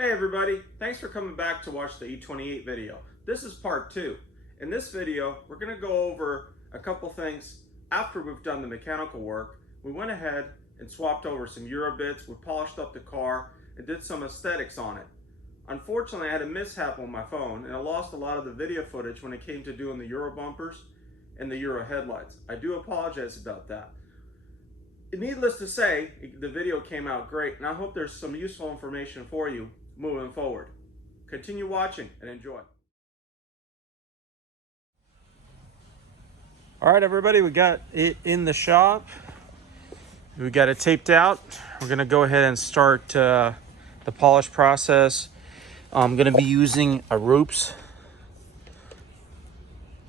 Hey everybody, thanks for coming back to watch the E28 video. This is part 2. In this video, we're going to go over a couple things after we've done the mechanical work. We went ahead and swapped over some Euro bits, we polished up the car, and did some aesthetics on it. Unfortunately, I had a mishap on my phone and I lost a lot of the video footage when it came to doing the Euro bumpers and the Euro headlights. I do apologize about that. Needless to say, the video came out great, and I hope there's some useful information for you moving forward. Continue watching and enjoy. All right, everybody, we got it in the shop. We got it taped out. We're gonna go ahead and start the polish process. I'm gonna be using a Roops.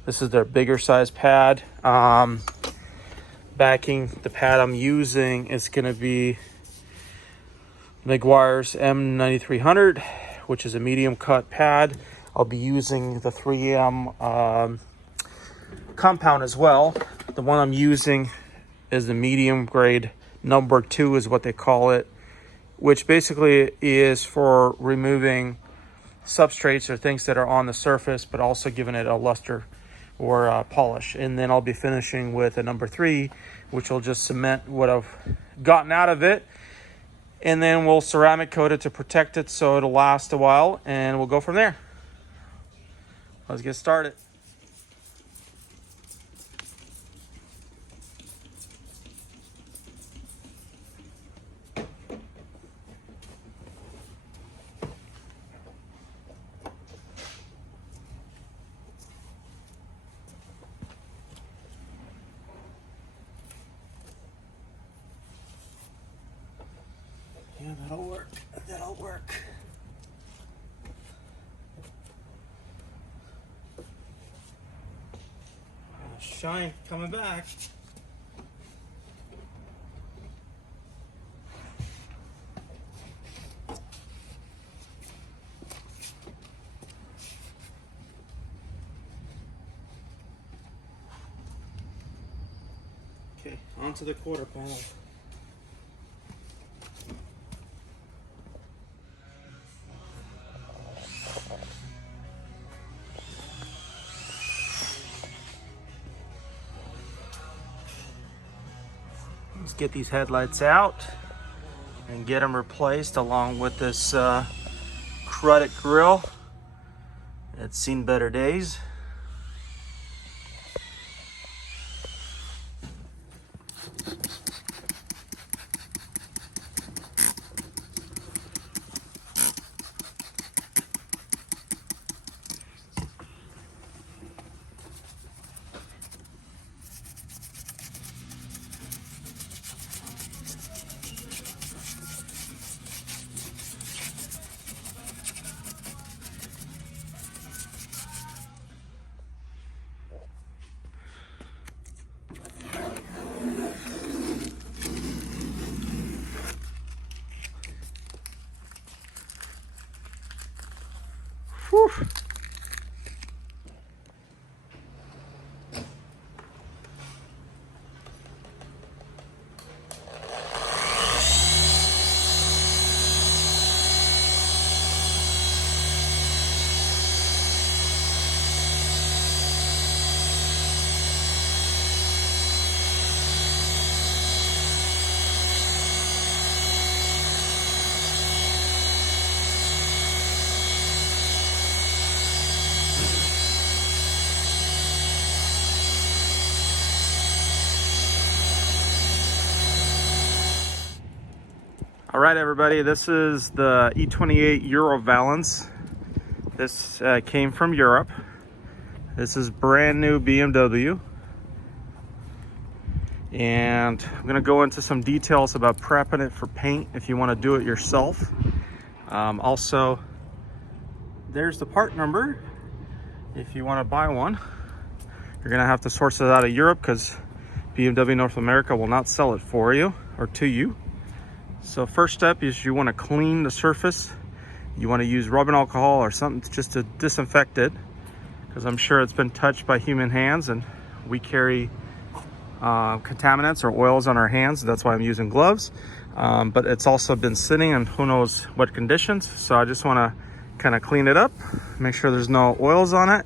This is their bigger size pad. Backing the pad I'm using is gonna be Meguiar's M9300, which is a medium cut pad. I'll be using the 3M compound as well. The one I'm using is the medium grade number 2 is what they call it, which basically is for removing substrates or things that are on the surface, but also giving it a luster or polish. And then I'll be finishing with a number 3, which will just cement what I've gotten out of it. And then we'll ceramic coat it to protect it so it'll last a while, and we'll go from there. Let's get started. Yeah, that'll work. That'll work. Shine coming back. Okay, onto the quarter panel. Let's get these headlights out and get them replaced along with this credit grill. It's seen better days. Whew. All right, everybody, this is the E28 Euro Valence. This came from Europe. This is brand new BMW. And I'm gonna go into some details about prepping it for paint if you wanna do it yourself. Also, there's the part number if you wanna buy one. You're gonna have to source it out of Europe because BMW North America will not sell it for you or to you. So first step is you want to clean the surface. You want to use rubbing alcohol or something just to disinfect it, because I'm sure it's been touched by human hands, and we carry contaminants or oils on our hands. That's why I'm using gloves. but it's also been sitting in who knows what conditions. So I just want to kind of clean it up, make sure there's no oils on it,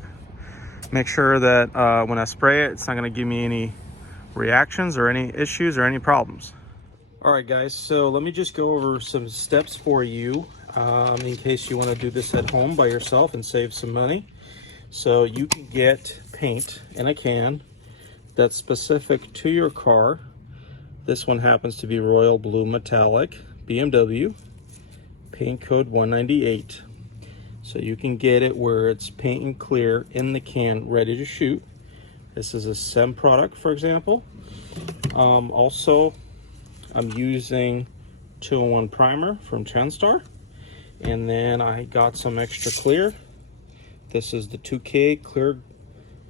make sure that when I spray it, it's not going to give me any reactions or any issues or any problems. All right, guys, so let me just go over some steps for you in case you want to do this at home by yourself and save some money. So you can get paint in a can that's specific to your car. This one happens to be Royal Blue Metallic BMW, paint code 198. So you can get it where it's paint and clear in the can, ready to shoot. This is a SEM product, for example. Also, I'm using 2-in-1 primer from Transtar. And then I got some extra clear. This is the 2K Clear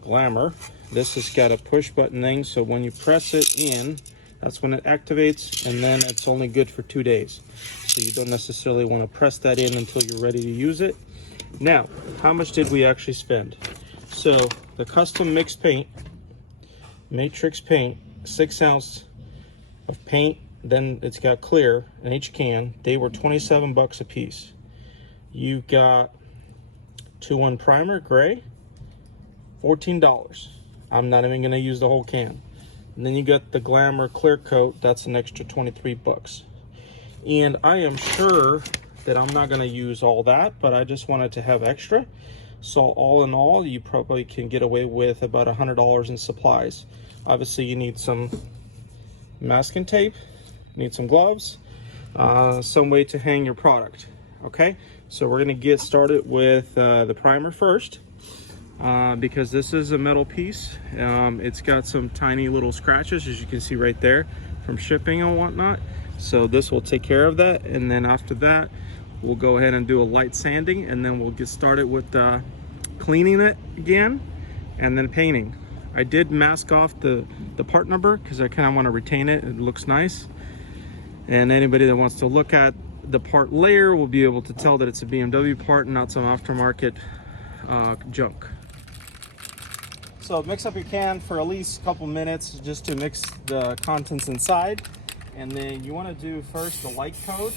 Glamour. This has got a push button thing, so when you press it in, that's when it activates, and then it's only good for 2 days. So you don't necessarily want to press that in until you're ready to use it. Now, how much did we actually spend? So the custom mixed paint, matrix paint, 6 ounce of paint, then it's got clear in each can. They were 27 bucks a piece. You got 2-in-1 primer, gray, $14. I'm not even gonna use the whole can. And then you got the Glamour clear coat, that's an extra 23 bucks. And I am sure that I'm not gonna use all that, but I just wanted to have extra. So all in all, you probably can get away with about $100 in supplies. Obviously you need some masking tape, need some gloves, some way to hang your product. Okay, so we're gonna get started with the primer first, because this is a metal piece. It's got some tiny little scratches, as you can see right there, from shipping and whatnot. So this will take care of that, and then after that we'll go ahead and do a light sanding, and then we'll get started with cleaning it again and then painting. I did mask off the part number because I kind of want to retain it. It looks nice, and anybody that wants to look at the part layer will be able to tell that it's a BMW part and not some aftermarket junk. So mix up your can for at least a couple minutes just to mix the contents inside, and then you want to do first the light coat.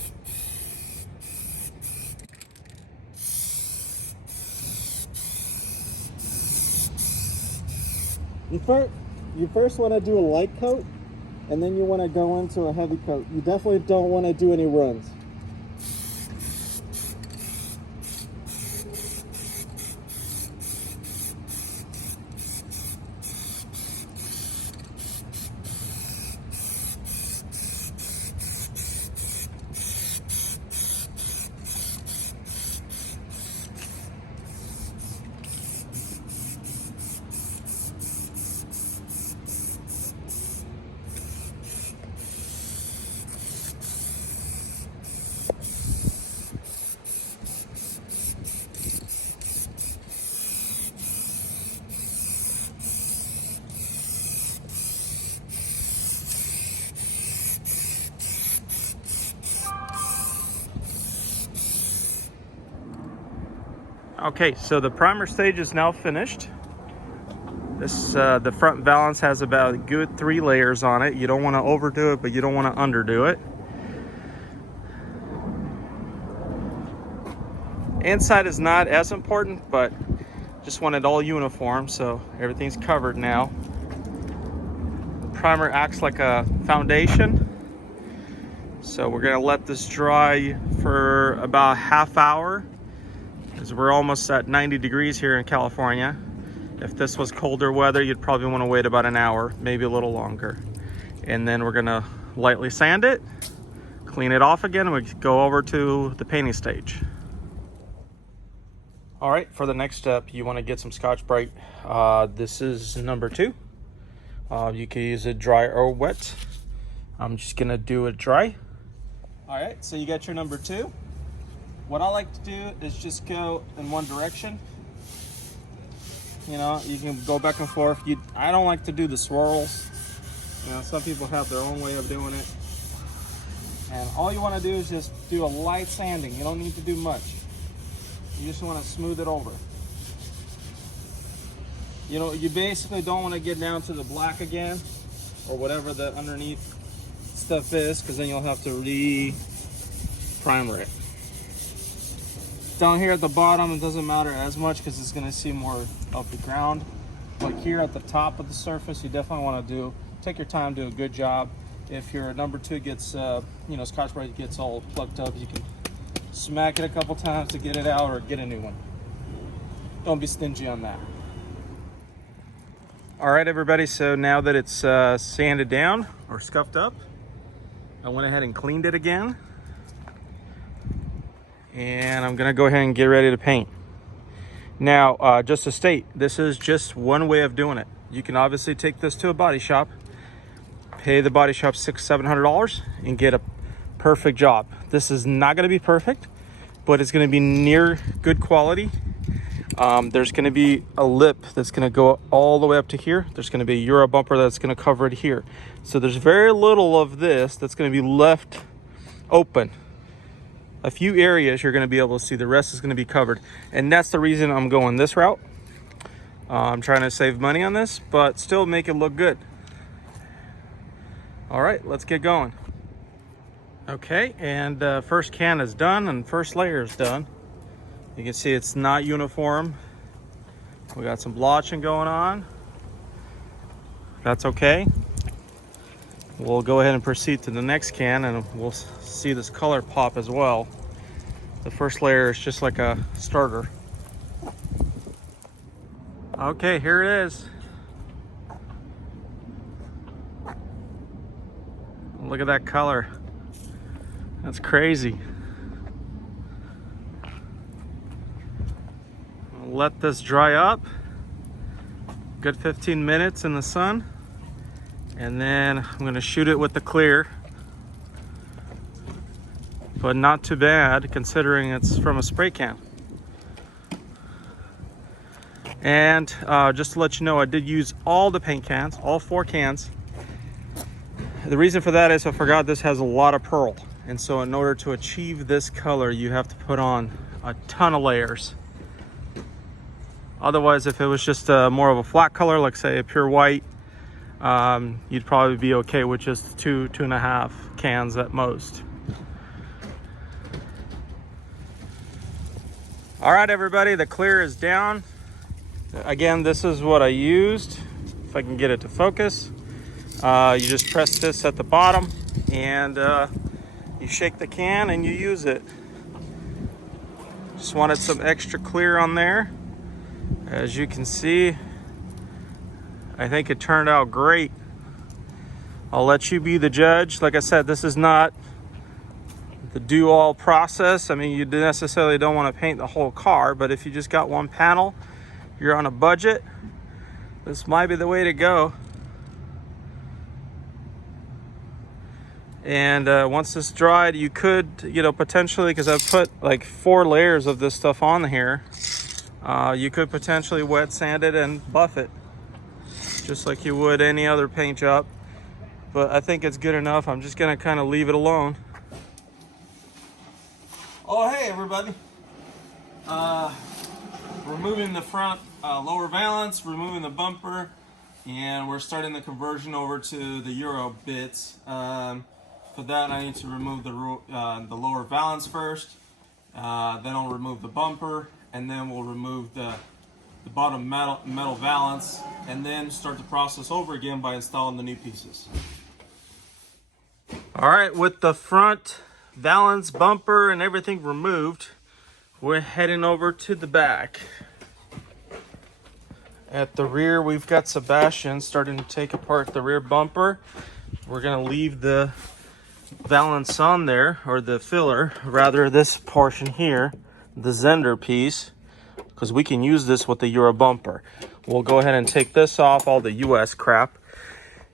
You first want to do a light coat, and then you want to go into a heavy coat. You definitely don't want to do any runs. Okay, so the primer stage is now finished. This the front valance has about a good 3 layers on it. You don't want to overdo it, but you don't want to underdo it. Inside is not as important, but just want it all uniform, so everything's covered now. The primer acts like a foundation, so we're gonna let this dry for about half hour, because we're almost at 90 degrees here in California. If this was colder weather, you'd probably want to wait about an hour, maybe a little longer. And then we're gonna lightly sand it, clean it off again, and we go over to the painting stage. All right, for the next step, you want to get some Scotch-Brite. This is number 2. You can use it dry or wet. I'm just gonna do it dry. All right, so you got your number 2. What I like to do is just go in one direction. You know, you can go back and forth. I don't like to do the swirls. You know, some people have their own way of doing it. And all you want to do is just do a light sanding. You don't need to do much. You just want to smooth it over. You know, you basically don't want to get down to the black again, or whatever the underneath stuff is, because then you'll have to re-primer it. Down here at the bottom, it doesn't matter as much because it's going to see more of the ground. But here at the top of the surface, you definitely want to take your time, do a good job. If your number 2 gets, Scotch-Brite gets all plucked up, you can smack it a couple times to get it out or get a new one. Don't be stingy on that. All right, everybody, so now that it's sanded down or scuffed up, I went ahead and cleaned it again. And I'm gonna go ahead and get ready to paint. Now, just to state, this is just one way of doing it. You can obviously take this to a body shop, pay the body shop $600-700 and get a perfect job. This is not gonna be perfect, but it's gonna be near good quality. There's gonna be a lip that's gonna go all the way up to here. There's gonna be a Euro bumper that's gonna cover it here. So there's very little of this that's gonna be left open. A few areas you're going to be able to see, the rest is going to be covered, and that's the reason I'm going this route. I'm trying to save money on this, but still make it look good. All right, let's get going. Okay, and first can is done and first layer is done. You can see it's not uniform. We got some blotching going on. That's okay. We'll go ahead and proceed to the next can and we'll see this color pop as well. The first layer is just like a starter. Okay, here it is. Look at that color. That's crazy. I'll let this dry up. Good 15 minutes in the sun. And then I'm gonna shoot it with the clear, but not too bad considering it's from a spray can. And just to let you know, I did use all the paint cans, all 4 cans. The reason for that is I forgot this has a lot of pearl. And so in order to achieve this color, you have to put on a ton of layers. Otherwise, if it was just more of a flat color, like say a pure white, you'd probably be okay with just 2.5 cans at most. All right, everybody, the clear is down. Again, this is what I used. If I can get it to focus, you just press this at the bottom and you shake the can and you use it. Just wanted some extra clear on there. As you can see, I think it turned out great. I'll let you be the judge. Like I said, this is not the do-all process. I mean, you necessarily don't want to paint the whole car, but if you just got one panel, you're on a budget, this might be the way to go. And once it's dried, you could, potentially, because I've put like 4 layers of this stuff on here, you could potentially wet sand it and buff it, just like you would any other paint job. But I think it's good enough. I'm just gonna kind of leave it alone. Oh, hey everybody. Removing the front lower valance, removing the bumper, and we're starting the conversion over to the Euro bits. For that, I need to remove the lower valance first, then I'll remove the bumper, and then we'll remove the bottom metal valance, and then start the process over again by installing the new pieces. All right, with the front valance, bumper, and everything removed, we're heading over to the back. At the rear, we've got Sebastian starting to take apart the rear bumper. We're gonna leave the valance on there, or the filler, rather, this portion here, the Zender piece, because we can use this with the Euro bumper. We'll go ahead and take this off, all the US crap,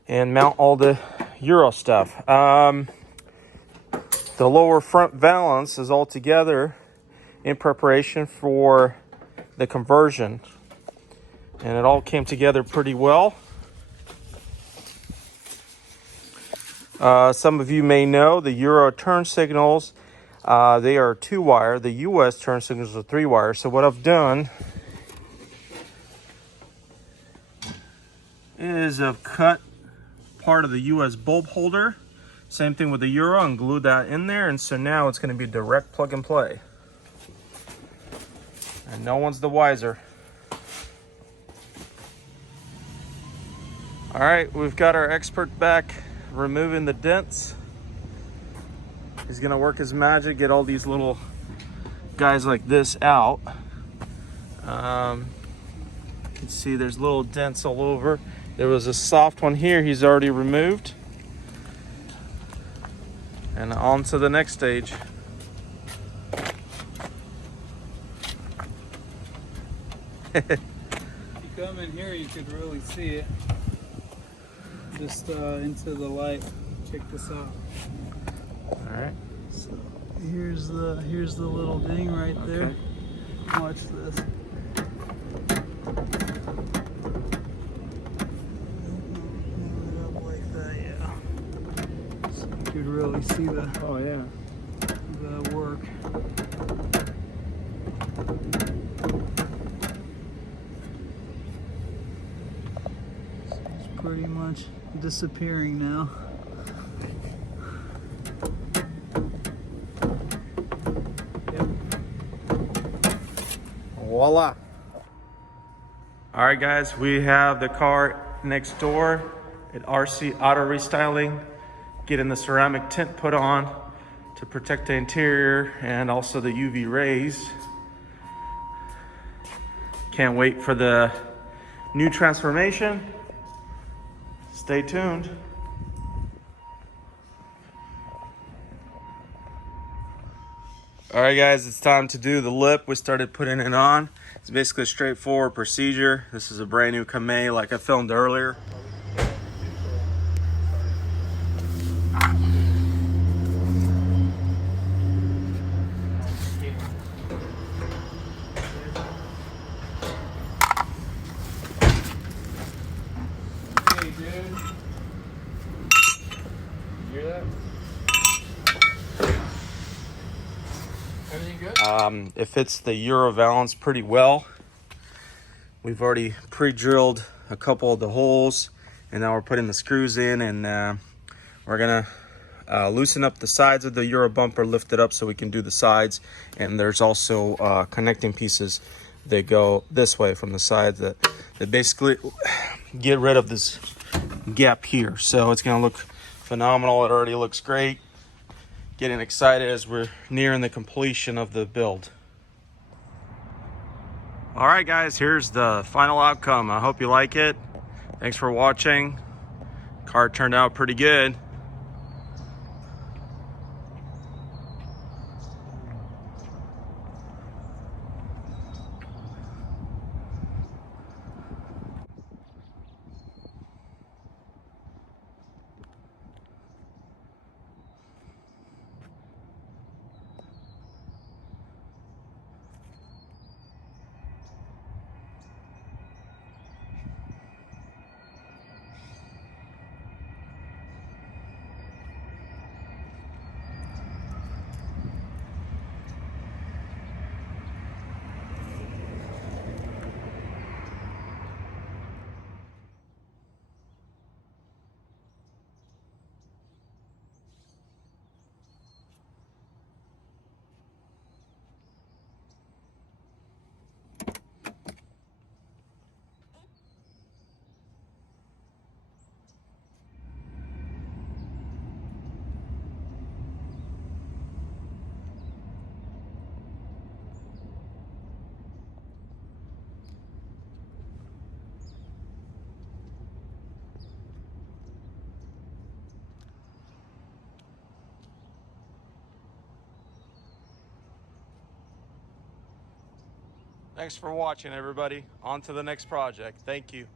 and mount all the Euro stuff. The lower front valance is all together in preparation for the conversion, and it all came together pretty well. Some of you may know the Euro turn signals, they are 2-wire. The US turn signals are 3-wire. So what I've done is I've cut part of the US bulb holder Same thing with the Euro, and glue that in there, and so now it's going to be direct plug and play. And no one's the wiser. All right, we've got our expert back removing the dents. He's gonna work his magic, get all these little guys like this out. You can see there's little dents all over. There was a soft one here he's already removed. And on to the next stage. If you come in here, you could really see it. Just into the light. Check this out. All right. So here's the little ding right there. Okay. Watch this. Up like that, yeah. So you could really see the work. It's pretty much disappearing now. Voila. All right, guys, we have the car next door at RC Auto Restyling, getting the ceramic tint put on to protect the interior and also the UV rays. Can't wait for the new transformation. Stay tuned. All right, guys, it's time to do the lip. We started putting it on. It's basically a straightforward procedure. This is a brand new Kamei like I filmed earlier. Hey, dude. You hear that? Everything good? It fits the Euro valance pretty well. We've already pre-drilled a couple of the holes, and now we're putting the screws in, and we're gonna loosen up the sides of the Euro bumper, lift it up so we can do the sides. And there's also connecting pieces that go this way from the sides that basically get rid of this gap here. So it's gonna look phenomenal. It already looks great. Getting excited as we're nearing the completion of the build. All right, guys, here's the final outcome. I hope you like it. Thanks for watching. Car turned out pretty good. Thanks for watching, everybody. On to the next project. Thank you.